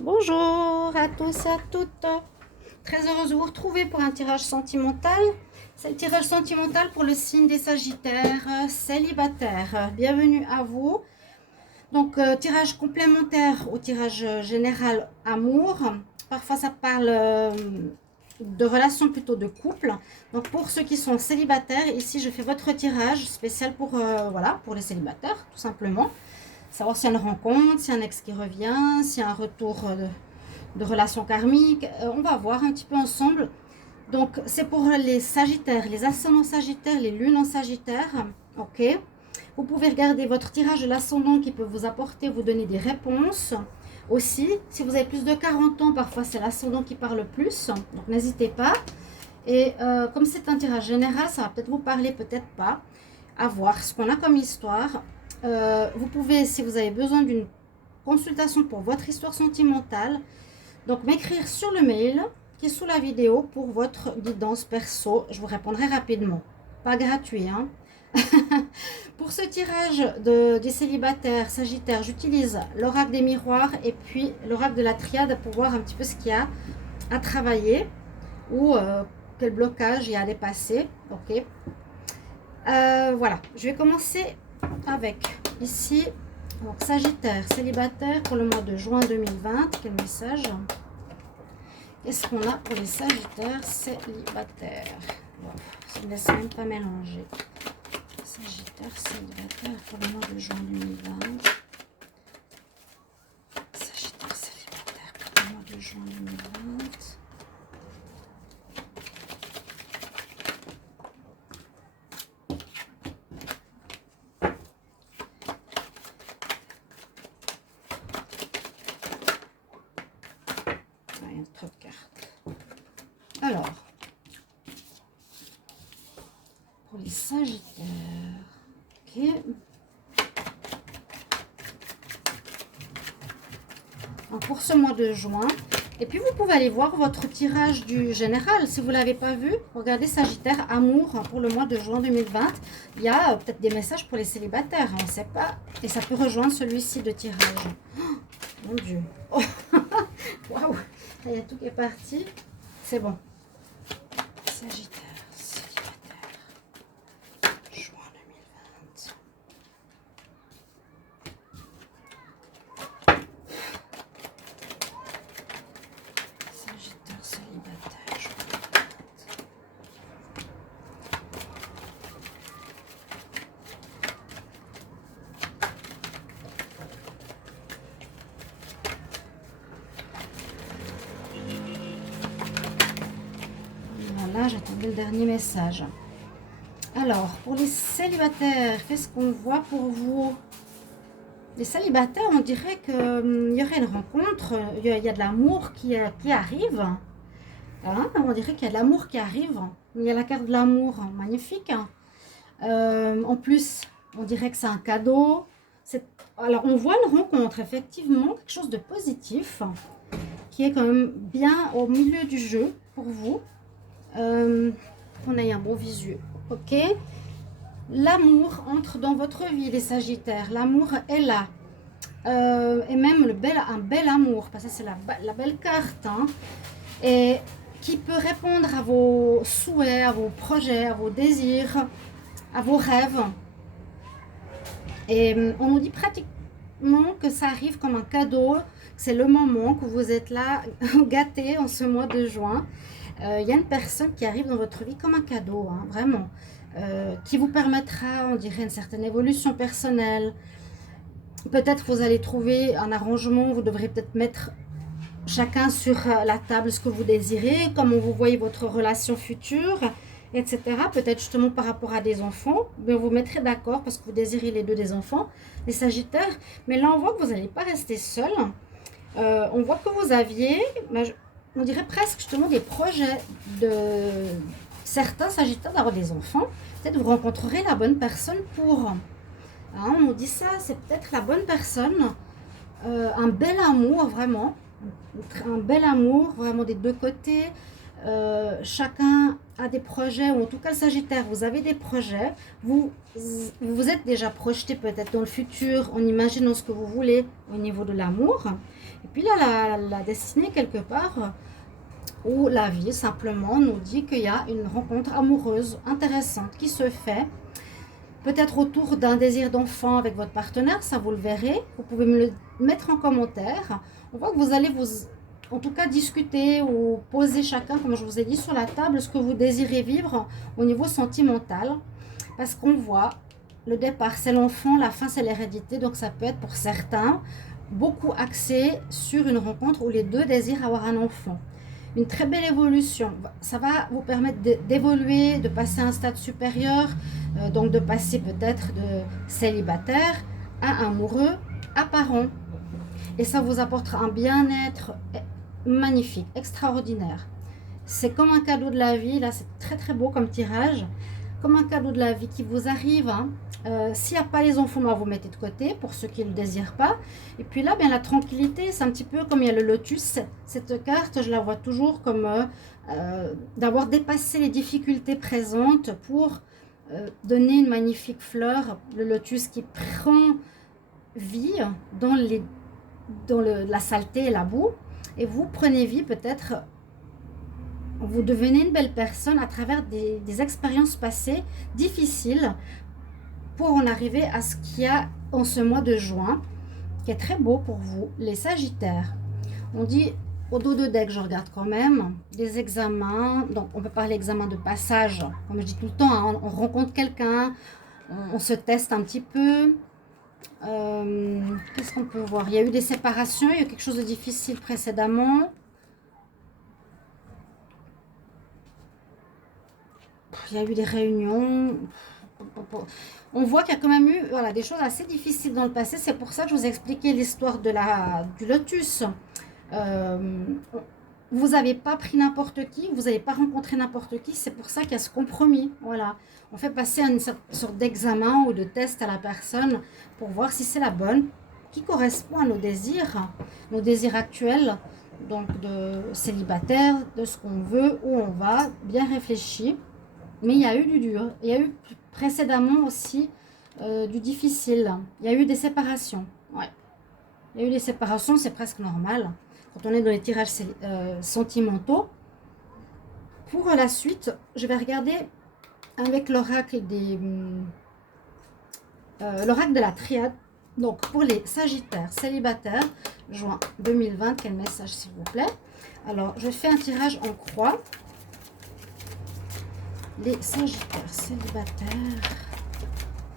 Bonjour à tous et à toutes. Très heureuse de vous retrouver pour un tirage sentimental. C'est le tirage sentimental pour le signe des Sagittaires célibataires. Bienvenue à vous. Donc, tirage complémentaire au tirage général amour. Parfois, ça parle de relations plutôt de couple. Donc, pour ceux qui sont célibataires, ici, je fais votre tirage spécial pour, voilà, pour les célibataires, tout simplement. Savoir s'il y a une rencontre, s'il y a un ex qui revient, s'il y a un retour de relations karmiques. On va voir un petit peu ensemble. Donc, c'est pour les Sagittaires, les ascendants Sagittaires, les lunes en Sagittaire. Ok. Vous pouvez regarder votre tirage de l'ascendant qui peut vous apporter, vous donner des réponses. Aussi, si vous avez plus de 40 ans, parfois c'est l'ascendant qui parle le plus. Donc, n'hésitez pas. Et comme c'est un tirage général, ça va peut-être vous parler, peut-être pas. À voir ce qu'on a comme histoire. Vous pouvez, si vous avez besoin d'une consultation pour votre histoire sentimentale, donc m'écrire sur le mail qui est sous la vidéo pour votre guidance perso. Je vous répondrai rapidement. Pas gratuit, hein. Pour ce tirage des célibataires Sagittaires, j'utilise l'oracle des miroirs et puis l'oracle de la triade pour voir un petit peu ce qu'il y a à travailler ou quel blocage il y a à dépasser. Ok. Voilà, je vais commencer avec ici, donc Sagittaire, célibataire pour le mois de juin 2020. Quel message? Qu'est-ce qu'on a pour les Sagittaires célibataires? Wow, ça ne me laisse même pas mélanger. Sagittaire célibataire pour le mois de juin 2020. Sagittaire célibataire pour le mois de juin 2020. Il y a trop de cartes. Alors, pour les Sagittaires, ok. Donc pour ce mois de juin, et puis vous pouvez aller voir votre tirage du général si vous ne l'avez pas vu. Regardez Sagittaire, amour pour le mois de juin 2020. Il y a peut-être des messages pour les célibataires, on ne sait pas. Et ça peut rejoindre celui-ci de tirage. Oh, mon Dieu. Oh. Waouh. Il y a tout qui est parti. C'est bon. Sagittaire, célibataire, juin 2020. Sagittaire, célibataire, juin 2020. Voilà, j'attendais le dernier message. Alors, pour les célibataires, qu'est-ce qu'on voit pour vous? Les célibataires, on dirait qu'il y aurait une rencontre, il y a de l'amour qui arrive. Hein, on dirait qu'il y a de l'amour qui arrive. Il y a la carte de l'amour, magnifique. En plus, on dirait que c'est un cadeau. Alors, on voit une rencontre, effectivement, quelque chose de positif, qui est quand même bien au milieu du jeu pour vous. On a eu un bon visu, ok. L'amour entre dans votre vie, les Sagittaires. L'amour est là. Et même un bel amour, parce que c'est la belle carte. Hein, et qui peut répondre à vos souhaits, à vos projets, à vos désirs, à vos rêves. Et on nous dit pratiquement que ça arrive comme un cadeau. C'est le moment que vous êtes là, gâté en ce mois de juin. Il y a une personne qui arrive dans votre vie comme un cadeau, hein, vraiment. Qui vous permettra, on dirait, une certaine évolution personnelle. Peut-être vous allez trouver un arrangement, vous devrez peut-être mettre chacun sur la table ce que vous désirez, comment vous voyez votre relation future, etc. Peut-être justement par rapport à des enfants, mais vous mettrez d'accord parce que vous désirez les deux des enfants, les Sagittaires. Mais là, on voit que vous n'allez pas rester seul. On voit que vous aviez, on dirait presque justement des projets de certains Sagittaires d'avoir des enfants. Peut-être vous rencontrerez la bonne personne pour. Hein, on nous dit ça, c'est peut-être la bonne personne. Un bel amour, vraiment. Un bel amour, vraiment des deux côtés. Chacun a des projets, ou en tout cas le Sagittaire, vous avez des projets. Vous êtes déjà projeté peut-être dans le futur en imaginant ce que vous voulez au niveau de l'amour. Et puis là, la destinée, quelque part, où la vie, simplement, nous dit qu'il y a une rencontre amoureuse intéressante qui se fait. Peut-être autour d'un désir d'enfant avec votre partenaire, ça vous le verrez. Vous pouvez me le mettre en commentaire. On voit que vous allez en tout cas discuter ou poser chacun, comme je vous ai dit, sur la table ce que vous désirez vivre au niveau sentimental. Parce qu'on voit, le départ c'est l'enfant, la fin c'est l'hérédité. Donc ça peut être pour certains beaucoup axé sur une rencontre où les deux désirent avoir un enfant. Une très belle évolution. Ça va vous permettre d'évoluer, de passer à un stade supérieur, donc de passer peut-être de célibataire à amoureux, à parent. Et ça vous apportera un bien-être magnifique, extraordinaire. C'est comme un cadeau de la vie. Là, c'est très très beau comme tirage. Comme un cadeau de la vie qui vous arrive. Hein. S'il n'y a pas les enfants, vous mettez de côté pour ceux qui ne le désirent pas. Et puis là, bien, la tranquillité, c'est un petit peu comme il y a le lotus. Cette carte, je la vois toujours comme d'avoir dépassé les difficultés présentes pour donner une magnifique fleur. Le lotus qui prend vie dans la saleté et la boue. Et vous prenez vie peut-être, vous devenez une belle personne à travers des expériences passées difficiles pour en arriver à ce qu'il y a en ce mois de juin, qui est très beau pour vous, les Sagittaires. On dit au dos de deck, je regarde quand même, des examens. Donc on peut parler d'examen de passage, comme je dis tout le temps, hein, on rencontre quelqu'un, on se teste un petit peu. Qu'est-ce qu'on peut voir? Il y a eu des séparations, il y a eu quelque chose de difficile précédemment. Il y a eu des réunions. On voit qu'il y a quand même eu des choses assez difficiles dans le passé. C'est pour ça que je vous ai expliqué l'histoire du lotus. Vous n'avez pas pris n'importe qui, vous n'avez pas rencontré n'importe qui. C'est pour ça qu'il y a ce compromis. Voilà. On fait passer une sorte d'examen ou de test à la personne pour voir si c'est la bonne, qui correspond à nos désirs actuels, donc de célibataire, de ce qu'on veut, où on va, bien réfléchi. Mais il y a eu du dur. Il y a eu précédemment aussi du difficile. Il y a eu des séparations. Ouais. Il y a eu des séparations, c'est presque normal quand on est dans les tirages sentimentaux. Pour la suite, je vais regarder avec l'oracle l'oracle de la triade. Donc pour les Sagittaires célibataires, juin 2020, quel message s'il vous plaît? Alors je fais un tirage en croix. Les Sagittaires célibataires,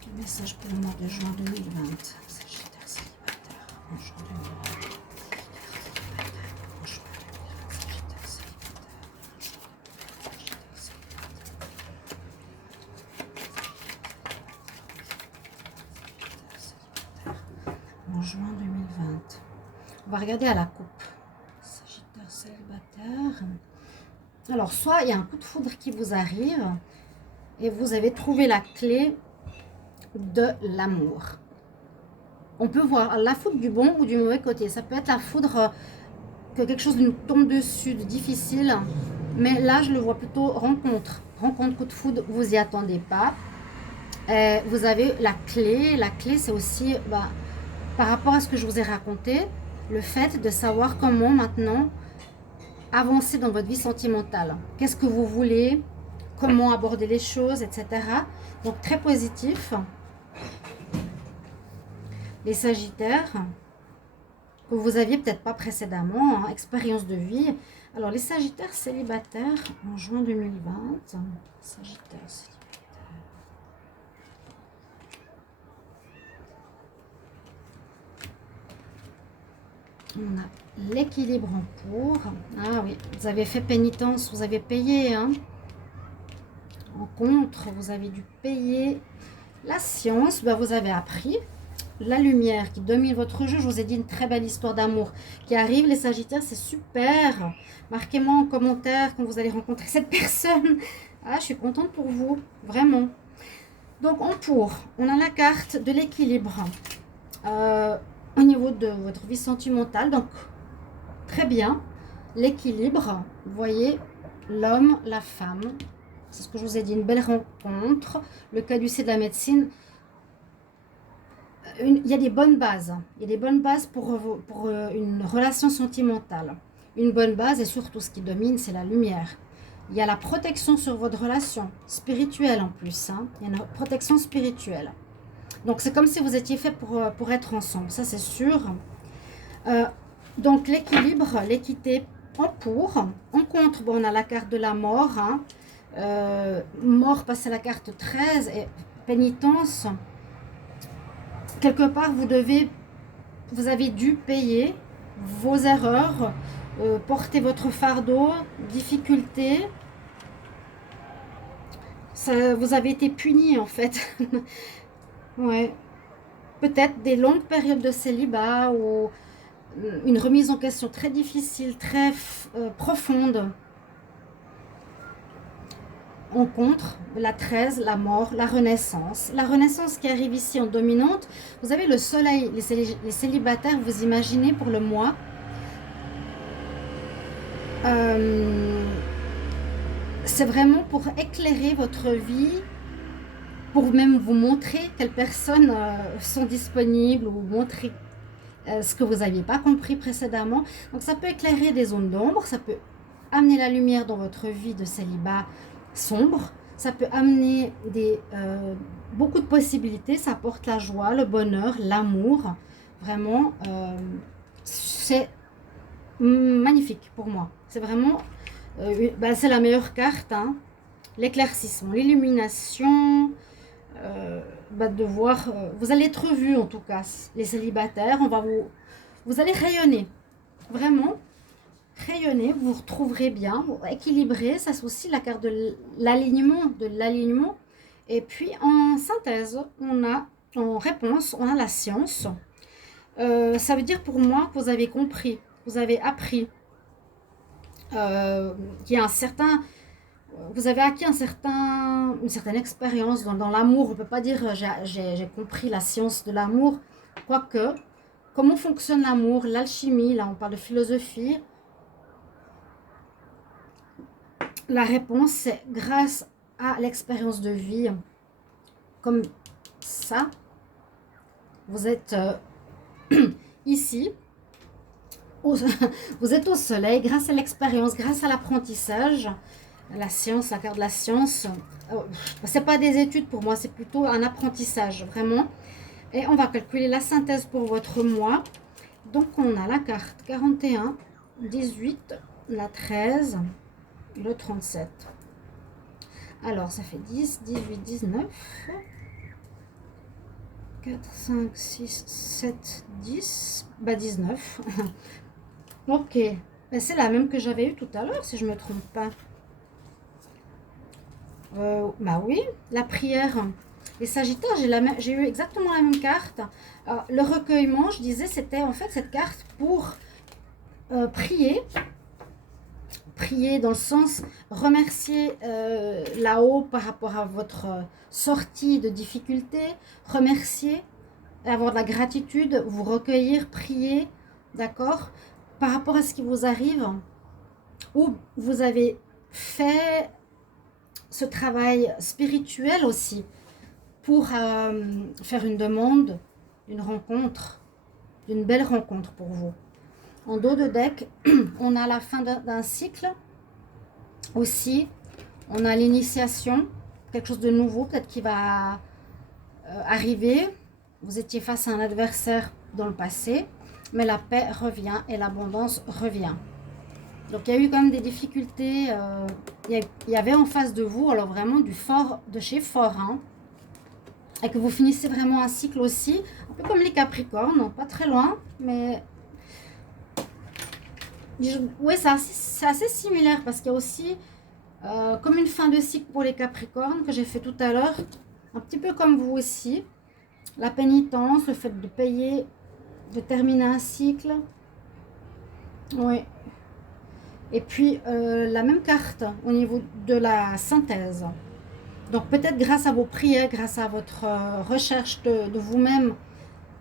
quel message pour le mois de juin 2020? Sagittaires célibataires en juin 2020. En juin 2020. On va regarder à la coupe. Sagittaire célibataire. Alors, soit il y a un coup de foudre qui vous arrive et vous avez trouvé la clé de l'amour. On peut voir la foudre du bon ou du mauvais côté. Ça peut être la foudre que quelque chose nous tombe dessus, de difficile. Mais là, je le vois plutôt rencontre. Rencontre, coup de foudre, vous n'y attendez pas. Vous avez la clé. La clé, c'est aussi, par rapport à ce que je vous ai raconté, le fait de savoir comment maintenant avancer dans votre vie sentimentale. Qu'est-ce que vous voulez, comment aborder les choses, etc. Donc très positif. Les Sagittaires, que vous aviez peut-être pas précédemment, hein, expérience de vie. Alors les Sagittaires célibataires en juin 2020. Sagittaires célibataires. On a l'équilibre en pour. Ah oui, vous avez fait pénitence, vous avez payé. Hein. En contre, vous avez dû payer. La science, vous avez appris. La lumière qui domine votre jeu. Je vous ai dit une très belle histoire d'amour qui arrive. Les Sagittaires, c'est super. Marquez-moi en commentaire quand vous allez rencontrer cette personne. Ah, je suis contente pour vous, vraiment. Donc en pour, on a la carte de l'équilibre. Au niveau de votre vie sentimentale, donc très bien, l'équilibre, vous voyez, l'homme, la femme, c'est ce que je vous ai dit, une belle rencontre, le caducée de la médecine, il y a des bonnes bases. Il y a des bonnes bases pour une relation sentimentale. Une bonne base et surtout ce qui domine, c'est la lumière. Il y a la protection sur votre relation, spirituelle en plus. Hein. Il y a une protection spirituelle. Donc c'est comme si vous étiez fait pour être ensemble, ça c'est sûr. Donc l'équilibre, l'équité en pour. En contre, bon, on a la carte de la mort. Hein. Mort, passer la carte 13 et pénitence. Quelque part, vous avez dû payer vos erreurs, porter votre fardeau, difficulté. Vous avez été puni en fait. Ouais. Peut-être des longues périodes de célibat ou une remise en question très difficile, très profonde. En contre, la 13, la mort, la renaissance. La renaissance qui arrive ici en dominante. Vous avez le soleil, les célibataires, vous imaginez pour le mois. C'est vraiment pour éclairer votre vie, pour même vous montrer quelles personnes sont disponibles ou montrer ce que vous n'aviez pas compris précédemment. Donc ça peut éclairer des zones d'ombre, ça peut amener la lumière dans votre vie de célibat sombre, ça peut amener beaucoup de possibilités, ça apporte la joie, le bonheur, l'amour. Vraiment, c'est magnifique pour moi. C'est vraiment, c'est la meilleure carte, hein. L'éclaircissement, l'illumination, de voir, vous allez être vus en tout cas, les célibataires, vous allez rayonner, vraiment rayonner, vous vous retrouverez bien, vous équilibrez, ça c'est aussi la carte de l'alignement, et puis en synthèse, en réponse, on a la science, ça veut dire pour moi que vous avez compris, vous avez appris, qu'il y a vous avez acquis une certaine expérience dans l'amour. On ne peut pas dire j'ai compris la science de l'amour, quoique, comment fonctionne l'amour, l'alchimie, là on parle de philosophie. La réponse, c'est grâce à l'expérience de vie, comme ça, vous êtes ici, vous êtes au soleil, grâce à l'expérience, grâce à l'apprentissage. La science, la carte de la science, c'est pas des études pour moi, c'est plutôt un apprentissage, vraiment. Et on va calculer la synthèse pour votre mois. Donc on a la carte 41, 18, la 13, le 37. Alors ça fait 10, 18, 19, 4, 5, 6, 7, 10, 19. Ok, c'est la même que j'avais eu tout à l'heure si je ne me trompe pas. Oui, la prière. Les Sagittaires, j'ai eu exactement la même carte. Le recueillement, je disais, c'était en fait cette carte pour prier. Prier dans le sens remercier là-haut par rapport à votre sortie de difficulté. Remercier, avoir de la gratitude, vous recueillir, prier, d'accord, par rapport à ce qui vous arrive. Ou vous avez fait ce travail spirituel aussi pour faire une demande, une rencontre, une belle rencontre pour vous. En dos de deck, on a la fin d'un cycle aussi, on a l'initiation, quelque chose de nouveau peut-être qui va arriver. Vous étiez face à un adversaire dans le passé, mais la paix revient et l'abondance revient. Donc il y a eu quand même des difficultés, il y avait en face de vous, alors vraiment du fort, de chez fort, hein, et que vous finissez vraiment un cycle aussi, un peu comme les Capricornes, pas très loin, mais oui, c'est assez similaire parce qu'il y a aussi comme une fin de cycle pour les Capricornes que j'ai fait tout à l'heure, un petit peu comme vous aussi, la pénitence, le fait de payer, de terminer un cycle, oui. Et puis, la même carte au niveau de la synthèse. Donc, peut-être grâce à vos prières, grâce à votre recherche de vous-même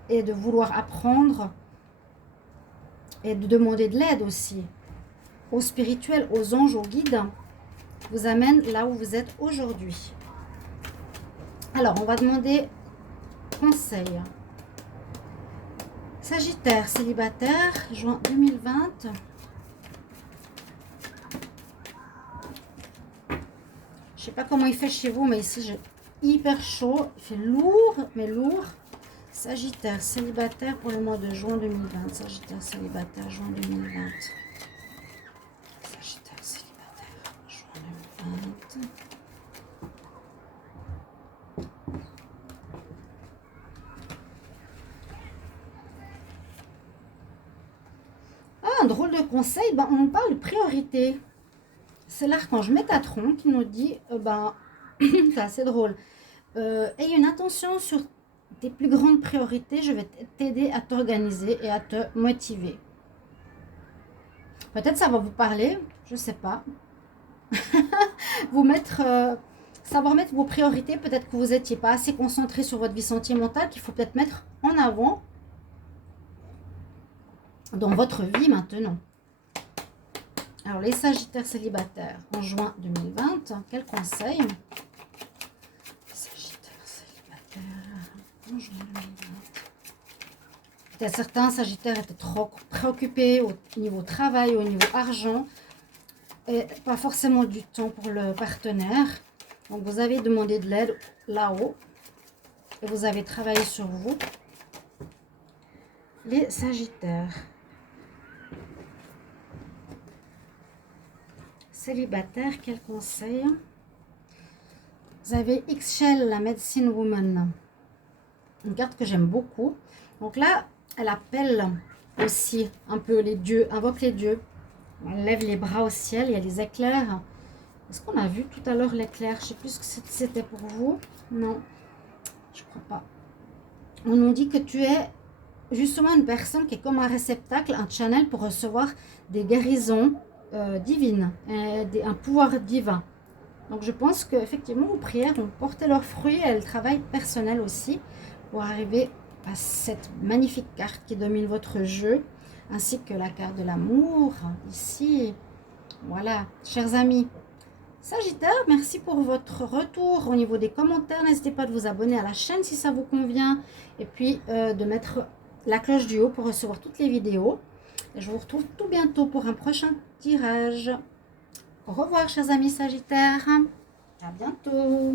et de vouloir apprendre et de demander de l'aide aussi aux spirituels, aux anges, aux guides, vous amène là où vous êtes aujourd'hui. Alors, on va demander conseil Sagittaire, célibataire, juin 2020. Je sais pas comment il fait chez vous, mais ici j'ai hyper chaud. Il fait lourd, mais lourd. Sagittaire, célibataire pour le mois de juin 2020. Sagittaire, célibataire, juin 2020. Sagittaire, célibataire, juin 2020. Ah, un drôle de conseil, ben, on parle de priorité. C'est l'archange Métatron qui nous dit, c'est assez drôle. Ayez une attention sur tes plus grandes priorités, je vais t'aider à t'organiser et à te motiver. Peut-être ça va vous parler, je sais pas. Savoir mettre vos priorités, peut-être que vous n'étiez pas assez concentré sur votre vie sentimentale, qu'il faut peut-être mettre en avant dans votre vie maintenant. Alors, les Sagittaires célibataires en juin 2020, quel conseil? Sagittaires célibataires en juin 2020. Peut-être certains Sagittaires étaient trop préoccupés au niveau travail, au niveau argent, et pas forcément du temps pour le partenaire. Donc, vous avez demandé de l'aide là-haut et vous avez travaillé sur vous. Les Sagittaires célibataire, quel conseil? Vous avez Ixchel, la Medicine Woman. Une carte que j'aime beaucoup. Donc là, elle appelle aussi un peu les dieux, invoque les dieux. Elle lève les bras au ciel, il y a les éclairs. Est-ce qu'on a vu tout à l'heure l'éclair? Je ne sais plus ce que c'était pour vous. Non, je crois pas. On nous dit que tu es justement une personne qui est comme un réceptacle, un channel pour recevoir des guérisons divines, un pouvoir divin. Donc je pense qu'effectivement vos prières ont porté leurs fruits et le travail personnel aussi pour arriver à cette magnifique carte qui domine votre jeu, ainsi que la carte de l'amour ici. Voilà, chers amis. Sagittaire, merci pour votre retour au niveau des commentaires. N'hésitez pas de vous abonner à la chaîne si ça vous convient. Et puis de mettre la cloche du haut pour recevoir toutes les vidéos. Et je vous retrouve tout bientôt pour un prochain tirage. Au revoir, chers amis Sagittaires. À bientôt.